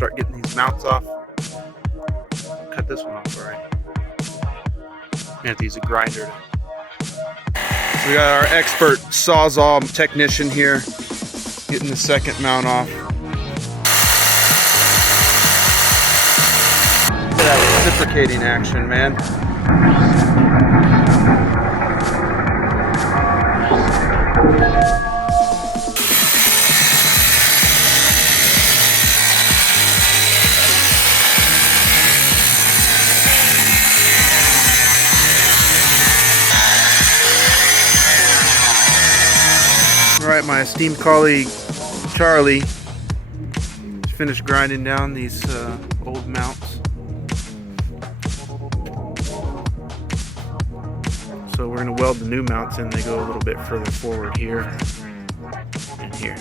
start getting these mounts off. Cut this one off already. I have to use a grinder. We got our expert Sawzall technician here getting the second mount off. Look at that reciprocating action, man. Alright, my esteemed colleague Charlie finished grinding down these old mounts. So we're going to weld the new mounts in. They go a little bit further forward here and here.